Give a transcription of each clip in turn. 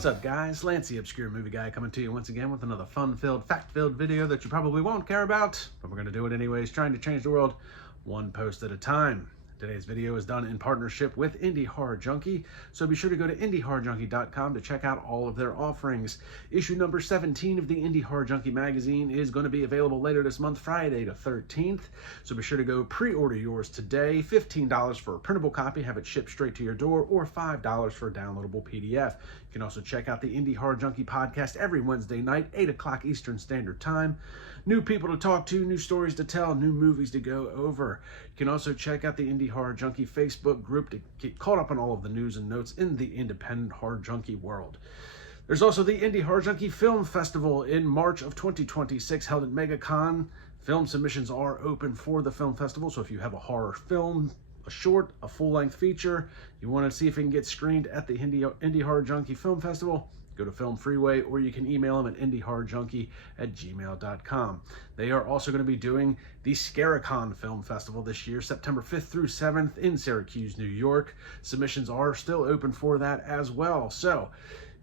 What's up, guys? Lance, the Obscure Movie Guy, coming to you once again with another fun-filled, fact-filled video that you probably won't care about, but we're going to do it anyways, trying to change the world one post at a time. Today's video is done in partnership with Indie Horror Junkie, so be sure to go to IndieHorrorJunkie.com to check out all of their offerings. Issue number 17 of the Indie Horror Junkie magazine is going to be available later this month, Friday the 13th, so be sure to go pre-order yours today. $15 for a printable copy, have it shipped straight to your door, or $5 for a downloadable PDF. You can also check out the Indie Horror Junkie podcast every Wednesday night, 8 o'clock Eastern Standard Time. New people to talk to, new stories to tell, new movies to go over. You can also check out the Indie Horror Junkie Facebook group to get caught up on all of the news and notes in the independent horror junkie world. There's also the Indie Horror Junkie Film Festival in March of 2026 held at MegaCon. Film submissions are open for the film festival, so if you have a horror film, a short, a full-length feature, you want to see if it can get screened at the Indie Horror Junkie Film Festival, go to Film Freeway, or you can email them at indiehorrorjunkie@gmail.com. They are also going to be doing the Scaricon Film Festival this year, September 5th through 7th in Syracuse, New York. Submissions are still open for that as well. So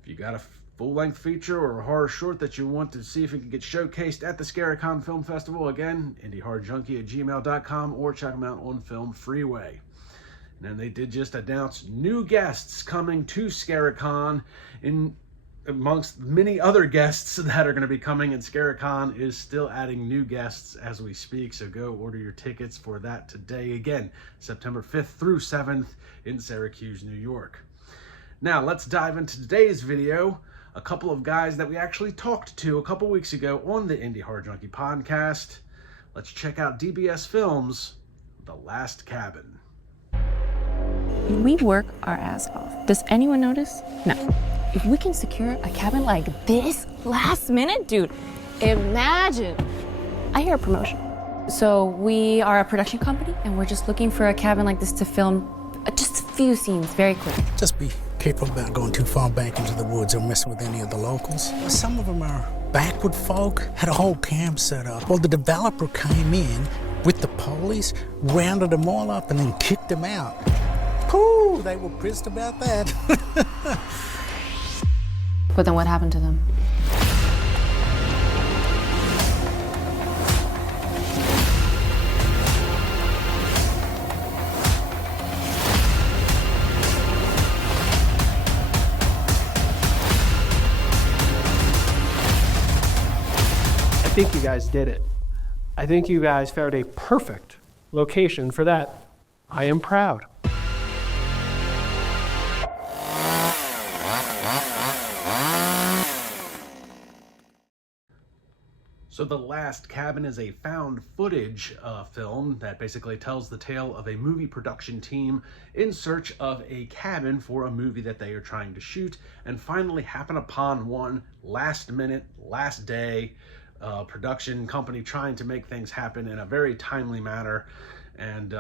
if you got a full-length feature or a horror short that you want to see if it can get showcased at the Scaricon Film Festival, again, indiehorrorjunkie@gmail.com, or check them out on Film Freeway. And then they did just announce new guests coming to Scaricon amongst many other guests that are going to be coming, and Scaricon is still adding new guests as we speak, so go order your tickets for that today. Again, September 5th through 7th in Syracuse, New York. Now, let's dive into today's video. A couple of guys that we actually talked to a couple weeks ago on the Indie Horror Junkie podcast. Let's check out DBS Films' The Last Cabin. We work our ass off. Does anyone notice? No. If we can secure a cabin like this last minute, dude, imagine. I hear a promotion. So we are a production company and we're just looking for a cabin like this to film just a few scenes very quick. Just be careful about going too far back into the woods or messing with any of the locals. Some of them are backward folk, had a whole camp set up. Well, the developer came in with the police, rounded them all up and then kicked them out. Whew, they were pissed about that. But then what happened to them? I think you guys did it. I think you guys found a perfect location for that. I am proud. So The Last Cabin is a found footage film that basically tells the tale of a movie production team in search of a cabin for a movie that they are trying to shoot, and finally happen upon one last minute, last day production company trying to make things happen in a very timely manner. And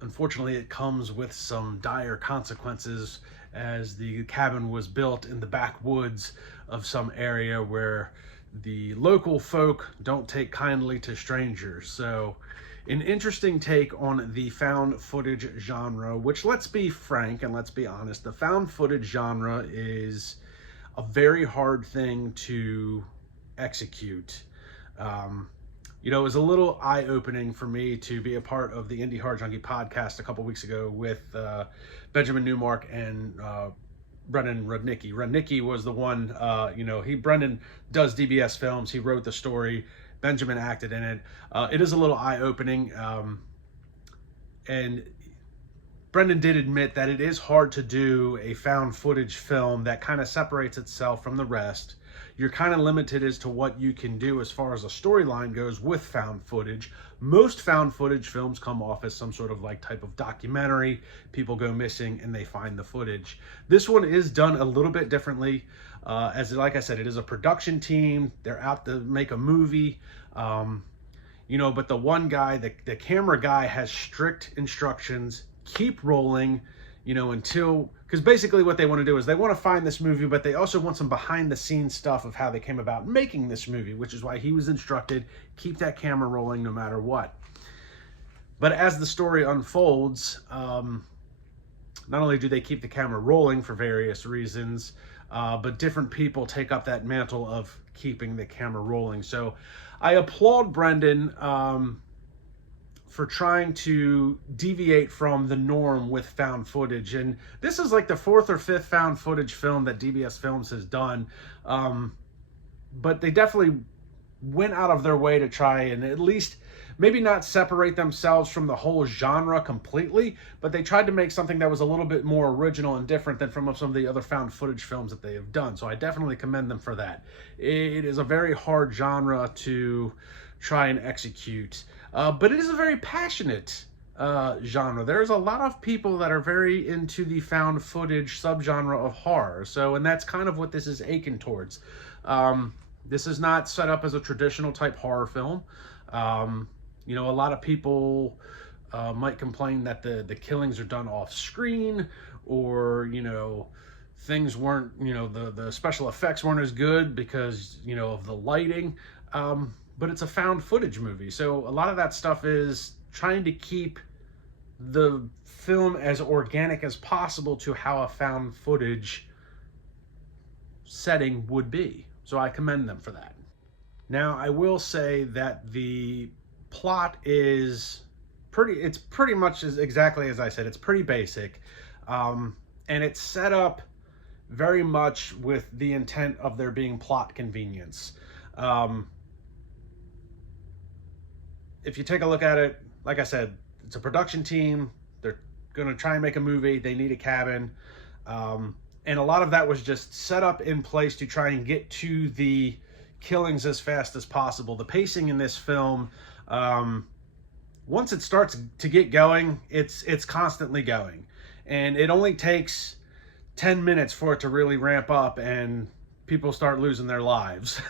unfortunately, it comes with some dire consequences, as the cabin was built in the backwoods of some area where the local folk don't take kindly to strangers. So an interesting take on the found footage genre, which, let's be frank and let's be honest, the found footage genre is a very hard thing to execute. You know, it was a little eye-opening for me to be a part of the Indie Horror Junkie podcast a couple weeks ago with Benjamin Newmark and Brendan Rudnicki. Rudnicki was the one, Brendan does DBS Films. He wrote the story. Benjamin acted in it. It is a little eye-opening. And Brendan did admit that it is hard to do a found footage film that kind of separates itself from the rest. You're kind of limited as to what you can do as far as a storyline goes with found footage. Most found footage films come off as some sort of type of documentary. People go missing and they find the footage. This one is done a little bit differently. As like I said, it is a production team. They're out to make a movie. But the one guy, the camera guy, has strict instructions. Keep rolling, until, because basically what they want to do is they want to find this movie, but they also want some behind the scenes stuff of how they came about making this movie, which is why he was instructed, keep that camera rolling no matter what. But as the story unfolds, not only do they keep the camera rolling for various reasons, but different people take up that mantle of keeping the camera rolling. So I applaud Brendan for trying to deviate from the norm with found footage. And this is like the 4th or 5th found footage film that DBS Films has done. But they definitely went out of their way to try and at least maybe not separate themselves from the whole genre completely, but they tried to make something that was a little bit more original and different than from some of the other found footage films that they have done. So I definitely commend them for that. It is a very hard genre to try and execute, but it is a very passionate genre. There's a lot of people that are very into the found footage subgenre of horror. So, and that's kind of what this is akin towards. This is not set up as a traditional type horror film. You know, a lot of people might complain that the killings are done off screen, or, you know, things weren't, you know, the special effects weren't as good because, you know, of the lighting. But it's a found footage movie. So a lot of that stuff is trying to keep the film as organic as possible to how a found footage setting would be. So I commend them for that. Now, I will say that the plot is it's pretty much exactly as I said. It's pretty basic. And it's set up very much with the intent of there being plot convenience. If you take a look at it, like I said, it's a production team. They're going to try and make a movie. They need a cabin. And a lot of that was just set up in place to try and get to the killings as fast as possible. The pacing in this film, once it starts to get going, it's constantly going. And it only takes 10 minutes for it to really ramp up and people start losing their lives.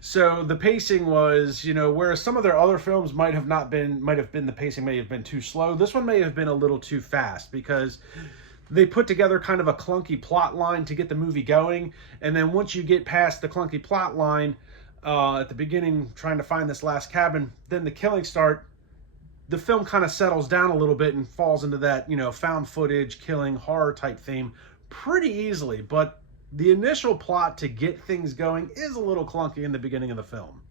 So the pacing was, you know, whereas some of their other films might have been the pacing may have been too slow, this one may have been a little too fast because they put together kind of a clunky plot line to get the movie going. And then once you get past the clunky plot line at the beginning, trying to find this last cabin, then the killings start. The film kind of settles down a little bit and falls into that, you know, found footage, killing, horror type theme pretty easily. But the initial plot to get things going is a little clunky in the beginning of the film.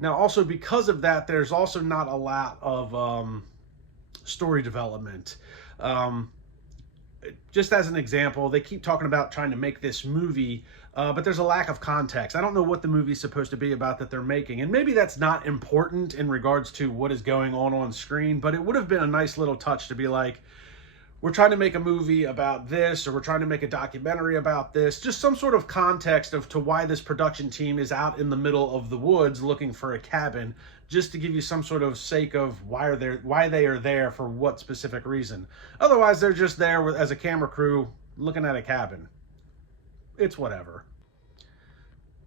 Now, also because of that, there's also not a lot of story development. Just as an example, they keep talking about trying to make this movie, but there's a lack of context. I don't know what the movie's supposed to be about that they're making, and maybe that's not important in regards to what is going on screen, but it would have been a nice little touch to be like, we're trying to make a movie about this, or we're trying to make a documentary about this. Just some sort of context to why this production team is out in the middle of the woods looking for a cabin, just to give you some sort of sake of why they are there for what specific reason. Otherwise, they're just there as a camera crew looking at a cabin. It's whatever.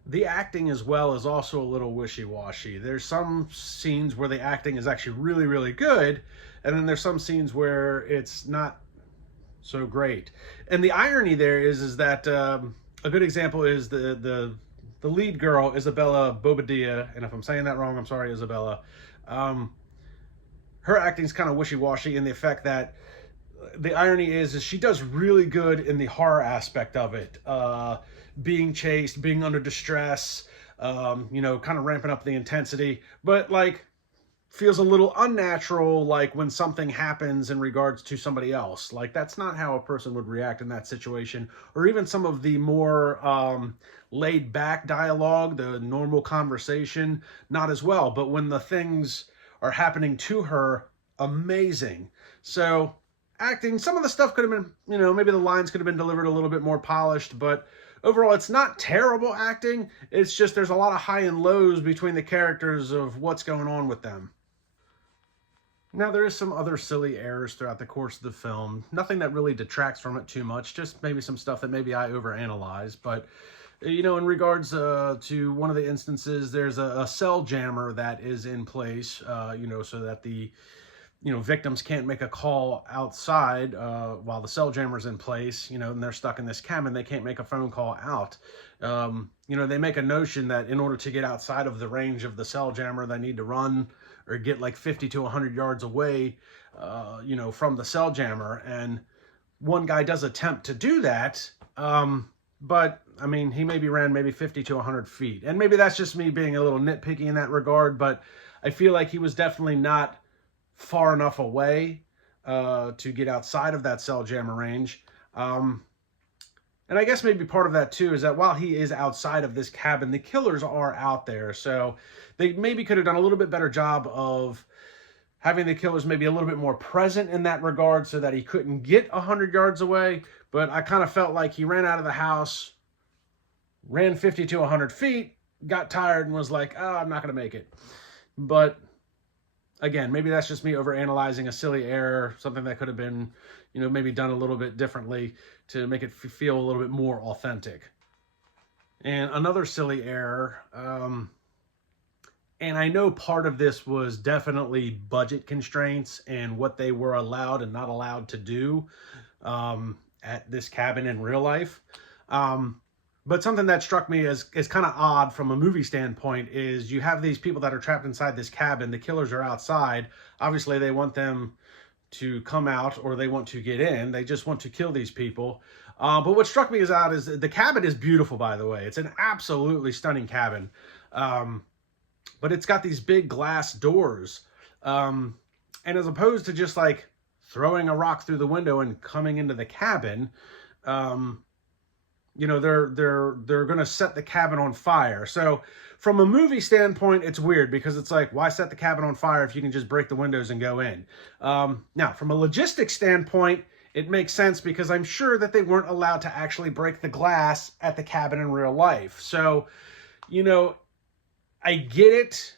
The acting as well is also a little wishy-washy. There's some scenes where the acting is actually really, really good, and then there's some scenes where it's not so great. And the irony there is that a good example is the lead girl, Isabella Bobadilla, and if I'm saying that wrong, I'm sorry, Isabella. Her acting's kind of wishy-washy in the effect that the irony is she does really good in the horror aspect of it. Being chased, being under distress, you know, kind of ramping up the intensity, but like feels a little unnatural, like when something happens in regards to somebody else. Like that's not how a person would react in that situation. Or even some of the more laid back dialogue, the normal conversation, not as well. But when the things are happening to her, amazing. So acting, some of the stuff could have been, you know, maybe the lines could have been delivered a little bit more polished, but overall, it's not terrible acting. It's just there's a lot of high and lows between the characters of what's going on with them. Now, there is some other silly errors throughout the course of the film. Nothing that really detracts from it too much, just maybe some stuff that maybe I overanalyze. But, you know, in regards to one of the instances, there's a cell jammer that is in place, you know, so that the victims can't make a call outside while the cell jammer's in place, you know, and they're stuck in this cabin. They can't make a phone call out. You know, they make a notion that in order to get outside of the range of the cell jammer, they need to run or get like 50 to 100 yards away, you know, from the cell jammer. And one guy does attempt to do that, but I mean, he maybe ran maybe 50 to 100 feet. And maybe that's just me being a little nitpicky in that regard, but I feel like he was definitely not far enough away to get outside of that cell jammer range. And I guess maybe part of that too is that while he is outside of this cabin, the killers are out there. So they maybe could have done a little bit better job of having the killers maybe a little bit more present in that regard so that he couldn't get 100 yards away. But I kind of felt like he ran out of the house, ran 50 to 100 feet, got tired and was like, oh, I'm not going to make it. But again, maybe that's just me overanalyzing a silly error, something that could have been, you know, maybe done a little bit differently to make it feel a little bit more authentic. And another silly error, and I know part of this was definitely budget constraints and what they were allowed and not allowed to do at this cabin in real life. But something that struck me as kind of odd from a movie standpoint is you have these people that are trapped inside this cabin. The killers are outside. Obviously, they want them to come out or they want to get in. They just want to kill these people. But what struck me as odd is the cabin is beautiful, by the way. It's an absolutely stunning cabin. But it's got these big glass doors. And as opposed to just like throwing a rock through the window and coming into the cabin, you know, they're going to set the cabin on fire. So from a movie standpoint, it's weird because it's like, why set the cabin on fire if you can just break the windows and go in? Now, from a logistics standpoint, it makes sense because I'm sure that they weren't allowed to actually break the glass at the cabin in real life. So, you know, I get it,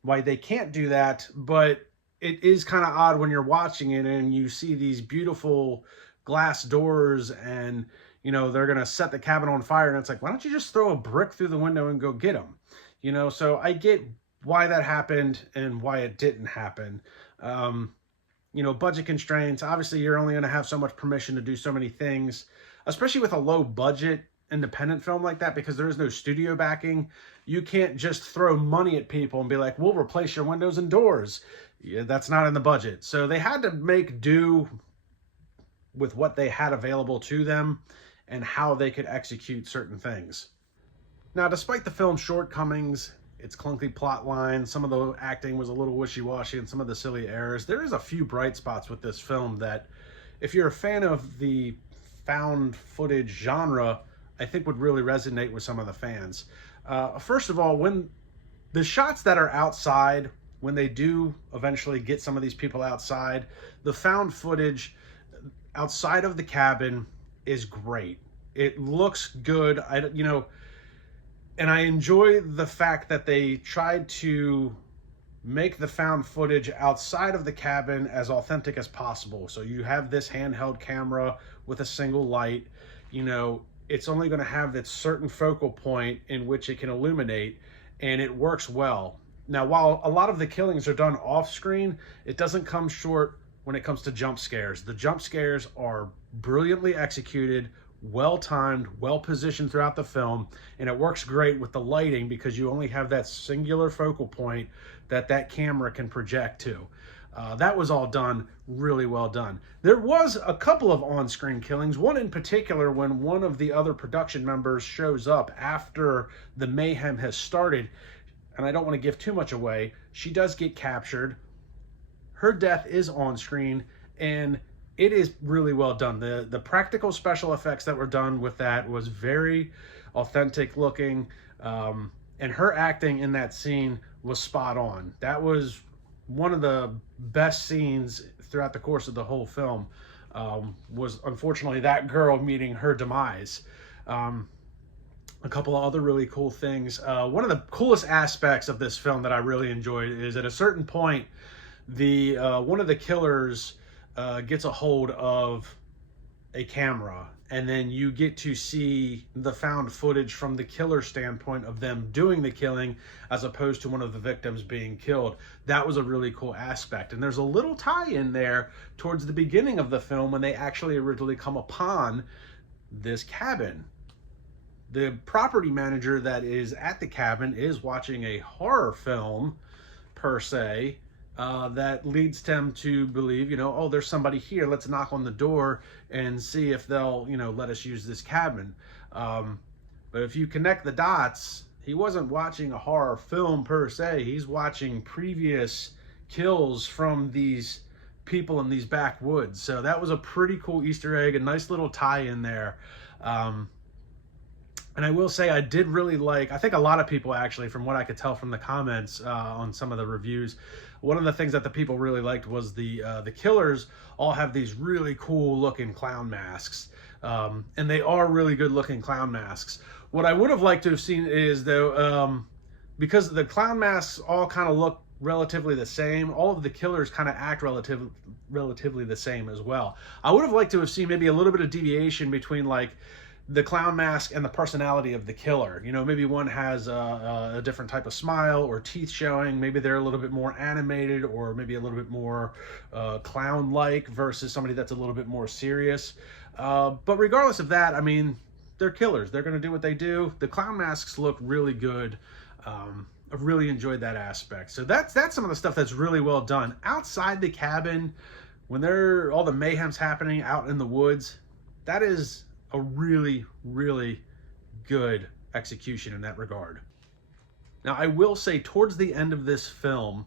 why they can't do that, but it is kind of odd when you're watching it and you see these beautiful glass doors and, you know, they're going to set the cabin on fire. And it's like, why don't you just throw a brick through the window and go get them? You know, so I get why that happened and why it didn't happen. You know, budget constraints. Obviously, you're only going to have so much permission to do so many things, especially with a low budget independent film like that, because there is no studio backing. You can't just throw money at people and be like, we'll replace your windows and doors. Yeah, that's not in the budget. So they had to make do with what they had available to them and how they could execute certain things. Now, despite the film's shortcomings, its clunky plot lines, some of the acting was a little wishy-washy, and some of the silly errors, there is a few bright spots with this film that, if you're a fan of the found footage genre, I think would really resonate with some of the fans. First of all, when the shots that are outside, when they do eventually get some of these people outside, the found footage outside of the cabin is great. It looks good. You know, and I enjoy the fact that they tried to make the found footage outside of the cabin as authentic as possible. So you have this handheld camera with a single light. You know, it's only going to have that certain focal point in which it can illuminate, and it works well. Now, while a lot of the killings are done off screen, it doesn't come short when it comes to jump scares. The jump scares are brilliantly executed, well-timed, well-positioned throughout the film, and it works great with the lighting because you only have that singular focal point that camera can project to. That was all done really well done. There was a couple of on-screen killings, one in particular when one of the other production members shows up after the mayhem has started, and I don't want to give too much away. She does get captured. Her death is on screen, and it is really well done. The practical special effects that were done with that was very authentic looking, and her acting in that scene was spot on. That was one of the best scenes throughout the course of the whole film, was unfortunately that girl meeting her demise. A couple of other really cool things. One of the coolest aspects of this film that I really enjoyed is at a certain point, one of the killers gets a hold of a camera, and then you get to see the found footage from the killer standpoint of them doing the killing as opposed to one of the victims being killed. That was a really cool aspect, and there's a little tie in there towards the beginning of the film when they actually originally come upon this cabin. The property manager that is at the cabin is watching a horror film per se, that leads them to believe, oh, there's somebody here. Let's knock on the door and see if they'll, let us use this cabin. But if you connect the dots, he wasn't watching a horror film per se. He's watching previous kills from these people in these backwoods. So that was a pretty cool Easter egg, a nice little tie in there. And I will say I did really like, I think a lot of people actually, from what I could tell from the comments on some of the reviews, one of the things that the people really liked was the killers all have these really cool looking clown masks. And they are really good looking clown masks. What I would have liked to have seen is, though, because the clown masks all kind of look relatively the same, all of the killers kind of act relatively the same as well. I would have liked to have seen maybe a little bit of deviation between like the clown mask and the personality of the killer. Maybe one has a different type of smile or teeth showing. Maybe they're a little bit more animated, or maybe a little bit more clown-like versus somebody that's a little bit more serious. But regardless of that, I mean, they're killers. They're going to do what they do. The clown masks look really good. I've really enjoyed that aspect. So that's some of the stuff that's really well done. Outside the cabin, when all the mayhem's happening out in the woods, that is a really, really good execution in that regard. Now, I will say towards the end of this film,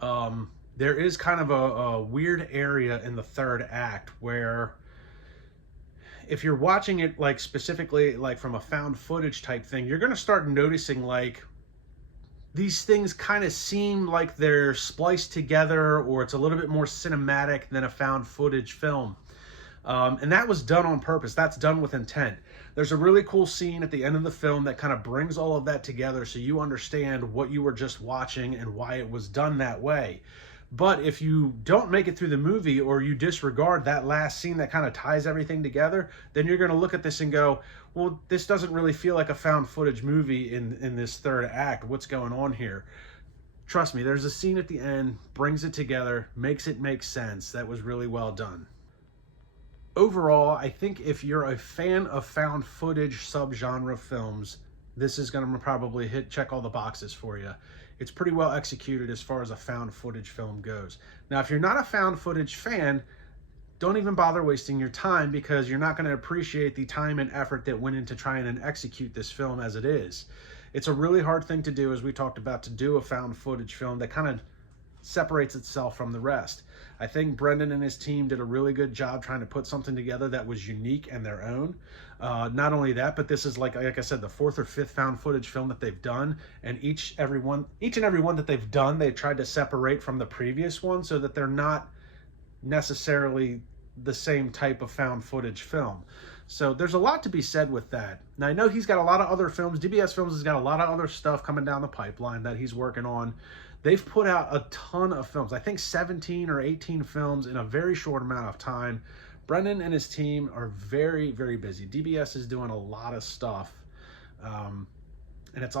there is kind of a weird area in the third act where if you're watching it like specifically like from a found footage type thing, you're going to start noticing like these things kind of seem like they're spliced together, or it's a little bit more cinematic than a found footage film. And that was done on purpose. That's done with intent. There's a really cool scene at the end of the film that kind of brings all of that together so you understand what you were just watching and why it was done that way. But if you don't make it through the movie, or you disregard that last scene that kind of ties everything together, then you're going to look at this and go, well, this doesn't really feel like a found footage movie in this third act. What's going on here? Trust me, there's a scene at the end, brings it together, makes it make sense. That was really well done. Overall, I think if you're a fan of found footage subgenre films, this is going to probably check all the boxes for you. It's pretty well executed as far as a found footage film goes. Now, if you're not a found footage fan, don't even bother wasting your time, because you're not going to appreciate the time and effort that went into trying and execute this film as it is. It's a really hard thing to do, as we talked about, to do a found footage film that kind of separates itself from the rest. I think Brendan and his team did a really good job trying to put something together that was unique and their own. Not only that, but this is like I said, the fourth or fifth found footage film that they've done, and each and every one that they've done, they've tried to separate from the previous one so that they're not necessarily the same type of found footage film. So there's a lot to be said with that. Now, I know he's got a lot of other films. DBS Films has got a lot of other stuff coming down the pipeline that he's working on. They've put out a ton of films. I think 17 or 18 films in a very short amount of time. Brendan and his team are very, very busy. DBS is doing a lot of stuff. And it's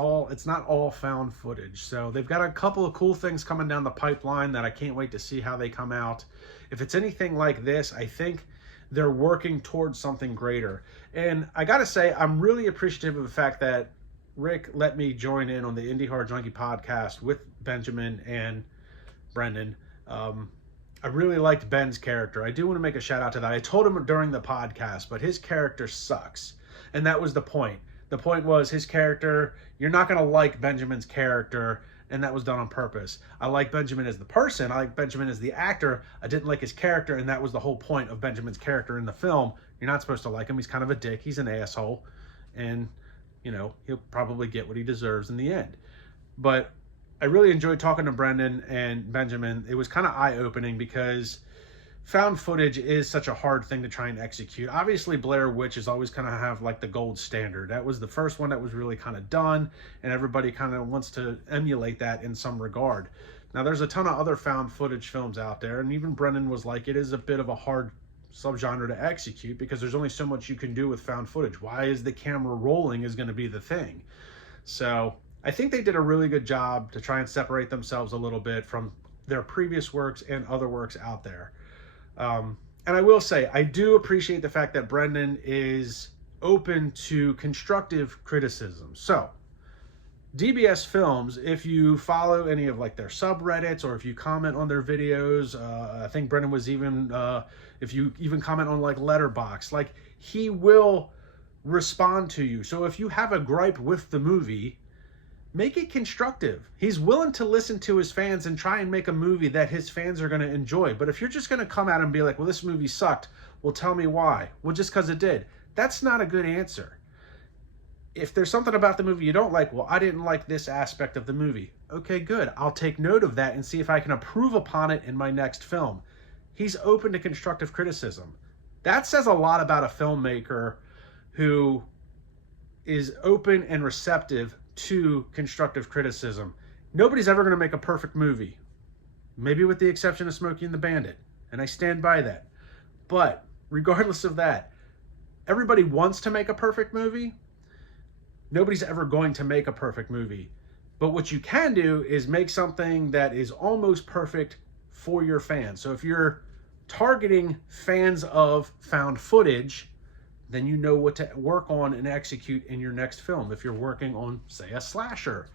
not all found footage. So they've got a couple of cool things coming down the pipeline that I can't wait to see how they come out. If it's anything like this, I think they're working towards something greater. And I gotta say, I'm really appreciative of the fact that Rick let me join in on the Indie Horror Junkie podcast with Benjamin and Brendan. I really liked Ben's character. I do want to make a shout out to that. I told him during the podcast, but his character sucks. And that was the point. The point was his character, you're not going to like Benjamin's character, and that was done on purpose. I like Benjamin as the person. I like Benjamin as the actor. I didn't like his character, and that was the whole point of Benjamin's character in the film. You're not supposed to like him. He's kind of a dick. He's an asshole. And he'll probably get what he deserves in the end. But I really enjoyed talking to Brendan and Benjamin. It was kind of eye-opening because found footage is such a hard thing to try and execute. Obviously, Blair Witch is always kind of have like the gold standard. That was the first one that was really kind of done, and everybody kind of wants to emulate that in some regard. Now, there's a ton of other found footage films out there, and even Brendan was like, it is a bit of a hard subgenre to execute because there's only so much you can do with found footage. Why is the camera rolling is going to be the thing. So I think they did a really good job to try and separate themselves a little bit from their previous works and other works out there. And I will say, I do appreciate the fact that Brendan is open to constructive criticism. So DBS Films, if you follow any of like their subreddits or if you comment on their videos, I think Brendan was even, if you even comment on like Letterboxd, like he will respond to you. So if you have a gripe with the movie, make it constructive. He's willing to listen to his fans and try and make a movie that his fans are going to enjoy. But if you're just going to come out and be like, well, this movie sucked, well, tell me why. Well, just because it did. That's not a good answer. If there's something about the movie you don't like, well, I didn't like this aspect of the movie. Okay, good. I'll take note of that and see if I can improve upon it in my next film. He's open to constructive criticism. That says a lot about a filmmaker who is open and receptive to constructive criticism. Nobody's ever going to make a perfect movie, maybe with the exception of Smokey and the Bandit, and I stand by that. But regardless of that, everybody wants to make a perfect movie. Nobody's ever going to make a perfect movie. But what you can do is make something that is almost perfect for your fans. So if you're targeting fans of found footage, then you know what to work on and execute in your next film. If you're working on, say, a slasher,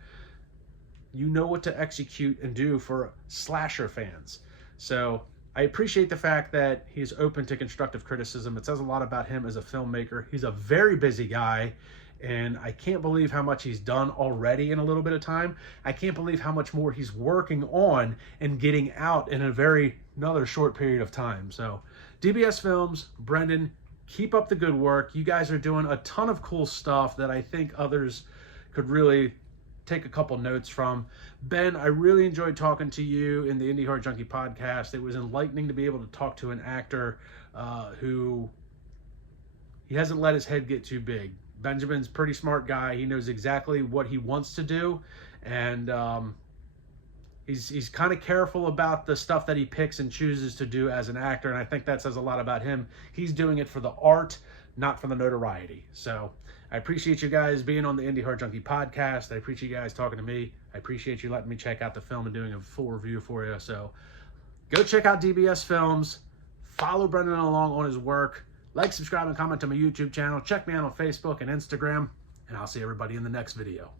you know what to execute and do for slasher fans. So I appreciate the fact that he's open to constructive criticism. It says a lot about him as a filmmaker. He's a very busy guy, and I can't believe how much he's done already in a little bit of time. I can't believe how much more he's working on and getting out in another short period of time. So DBS Films, Brendan, keep up the good work. You guys are doing a ton of cool stuff that I think others could really take a couple notes from. Ben, I really enjoyed talking to you in the Indie Horror Junkie podcast. It was enlightening to be able to talk to an actor who he hasn't let his head get too big. Benjamin's a pretty smart guy. He knows exactly what he wants to do, and he's kind of careful about the stuff that he picks and chooses to do as an actor, and I think that says a lot about him. He's doing it for the art, not for the notoriety. So I appreciate you guys being on the Indie Horror Junkie podcast. I appreciate you guys talking to me. I appreciate you letting me check out the film and doing a full review for you. So go check out DBS Films. Follow Brendan along on his work. Like, subscribe, and comment to my YouTube channel. Check me out on Facebook and Instagram, and I'll see everybody in the next video.